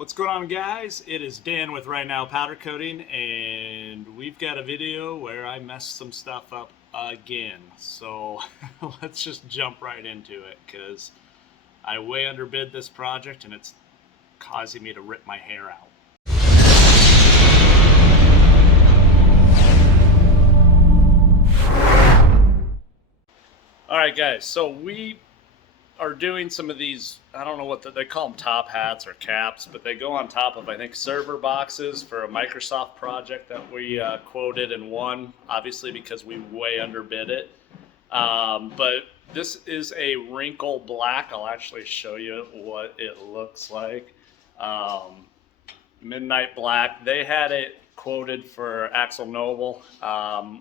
What's going on, guys? It is Dan with Right Now Powder Coating, and we've got a video where I messed some stuff up again. So let's just jump right into it, because I way underbid this project and it's causing me to rip my hair out. Alright guys, so we are doing some of these, I don't know what they call them, top hats or caps, but they go on top of, I think, server boxes for a Microsoft project that we quoted and won, obviously because we way underbid it. But this is a wrinkle black. I'll actually show you what it looks like. Midnight black. They had it quoted for Axel Noble,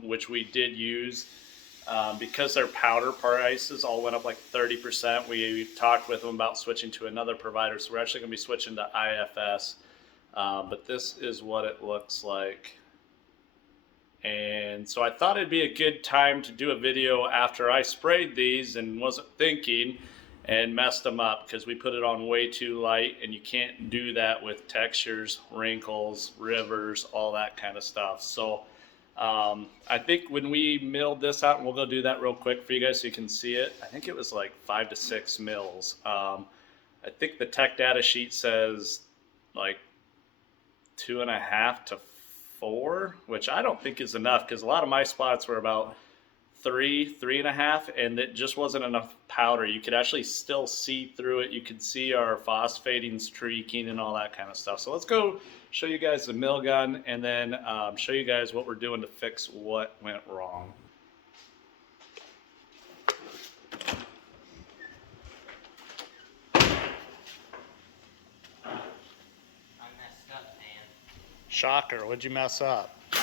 which we did use. Because their powder prices all went up like 30%, we talked with them about switching to another provider. So we're actually going to be switching to IFS. But this is what it looks like. And so I thought it'd be a good time to do a video after I sprayed these and wasn't thinking and messed them up, because we put it on way too light, and you can't do that with textures, wrinkles, rivers, all that kind of stuff. So I think when we milled this out, and we'll go do that real quick for you guys so you can see it, I think it was like 5 to 6 mils. I think the tech data sheet says like 2.5 to 4, which I don't think is enough, because a lot of my spots were about 3.5, and it just wasn't enough powder. You could actually still see through it. You could see our phosphating, streaking, and all that kind of stuff. So let's go show you guys the mill gun, and then show you guys what we're doing to fix what went wrong. I messed up, man. Shocker, what'd you mess up? I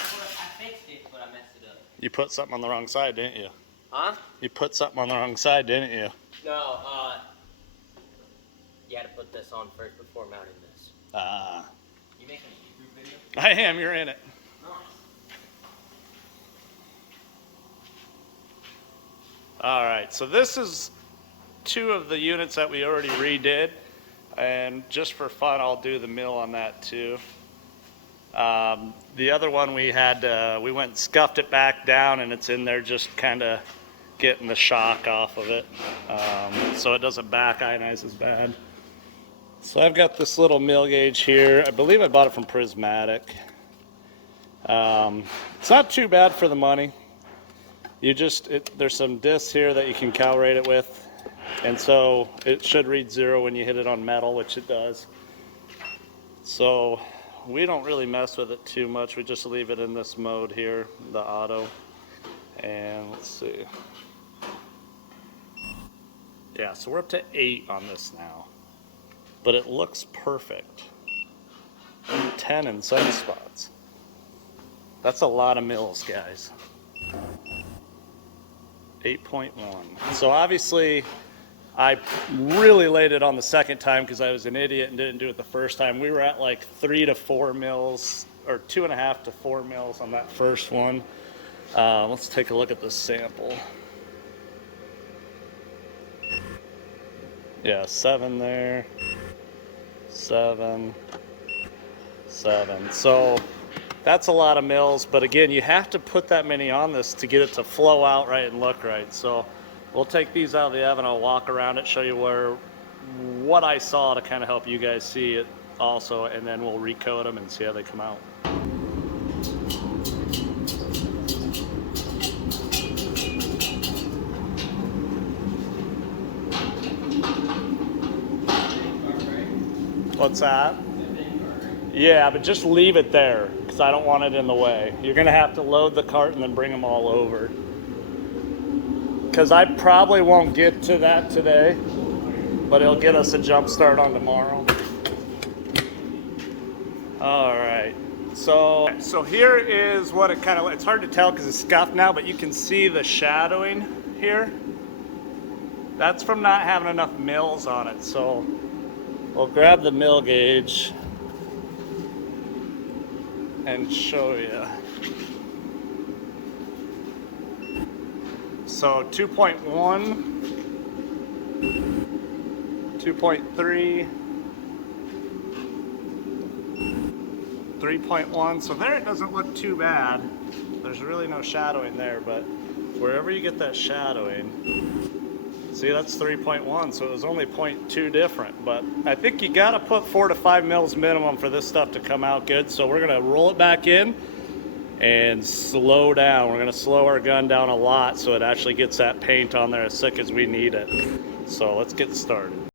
fixed it, but I messed it up. You put something on the wrong side, didn't you? Huh? You put something on the wrong side, didn't you? No, you had to put this on first before mounting this. You making a YouTube video? I am, you're in it. Nice. Alright, so this is 2 of the units that we already redid, and just for fun I'll do the mill on that too. The other one we had, we went and scuffed it back down, and it's in there just kind of getting the shock off of it, so it doesn't back ionize as bad. So I've got this little mill gauge here. I believe I bought it from Prismatic. It's not too bad for the money. You just, there's some discs here that you can calibrate it with, and so it should read 0 when you hit it on metal, which it does. So we don't really mess with it too much. We just leave it in this mode here, the auto. And let's see. Yeah, so we're up to 8 on this now. But it looks perfect. 10 in some spots. That's a lot of mils, guys. 8.1. So obviously, I really laid it on the second time because I was an idiot and didn't do it the first time. We were at like 3 to 4 mils, or 2.5 to 4 mils on that first one. Let's take a look at this sample. Yeah, 7 there. 7. 7. So that's a lot of mils, but again, you have to put that many on this to get it to flow out right and look right. So we'll take these out of the oven, I'll walk around it, show you what I saw to kind of help you guys see it also, and then we'll recoat them and see how they come out. What's that? Yeah, but just leave it there, because I don't want it in the way. You're going to have to load the cart and then bring them all over. Because I probably won't get to that today, but it'll get us a jump start on tomorrow. All right, so here is what it kind of, it's hard to tell because it's scuffed now, but you can see the shadowing here. That's from not having enough mils on it. So we'll grab the mill gauge and show you. So 2.1, 2.3, 3.1. So there it doesn't look too bad. There's really no shadowing there, but wherever you get that shadowing, see, that's 3.1, so it was only 0.2 different. But I think you gotta put 4 to 5 mils minimum for this stuff to come out good. So we're gonna roll it back in and slow down. We're gonna slow our gun down a lot so it actually gets that paint on there as thick as we need it. So let's get started.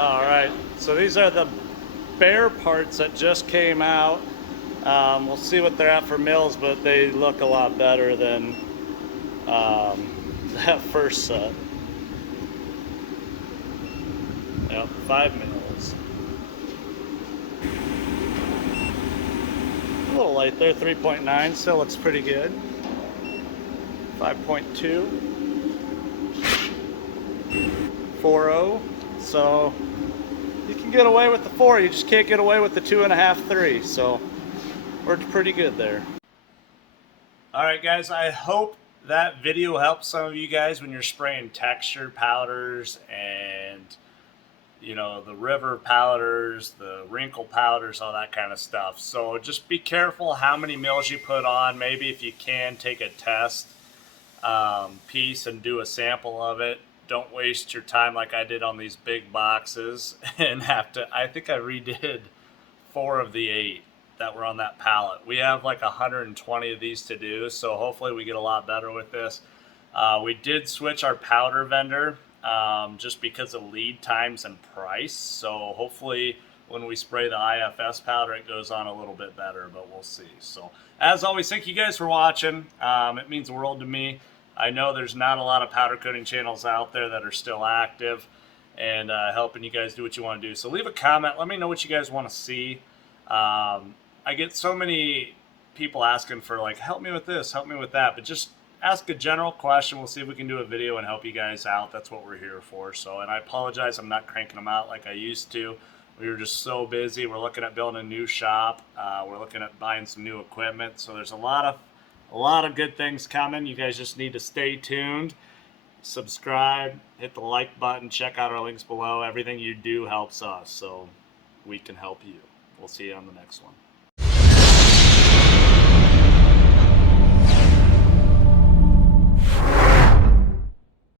All right, so these are the bare parts that just came out. We'll see what they're at for mils, but they look a lot better than that first set. Yep, 5 mils. A little light there, 3.9, still looks pretty good. 5.2. 4.0. So you can get away with the 4, you just can't get away with the 2.5, 3. So worked pretty good there. All right, guys, I hope that video helps some of you guys when you're spraying texture powders and, you know, the river powders, the wrinkle powders, all that kind of stuff. So just be careful how many mils you put on. Maybe if you can, take a test piece and do a sample of it. Don't waste your time like I did on these big boxes and have to, I think I redid 4 of the 8 that were on that pallet. We have like 120 of these to do, so hopefully we get a lot better with this. We did switch our powder vendor just because of lead times and price, so hopefully when we spray the IFS powder it goes on a little bit better, but we'll see. So as always, thank you guys for watching. It means the world to me. I know there's not a lot of powder coating channels out there that are still active and helping you guys do what you want to do. So leave a comment, let me know what you guys want to see. I get so many people asking for like, help me with this, help me with that, but just ask a general question. We'll see if we can do a video and help you guys out. That's what we're here for. So, and I apologize, I'm not cranking them out like I used to. We were just so busy. We're looking at building a new shop. We're looking at buying some new equipment. So there's a lot of good things coming. You guys just need to stay tuned, subscribe, hit the like button, check out our links below. Everything you do helps us, so we can help you. We'll see you on the next one.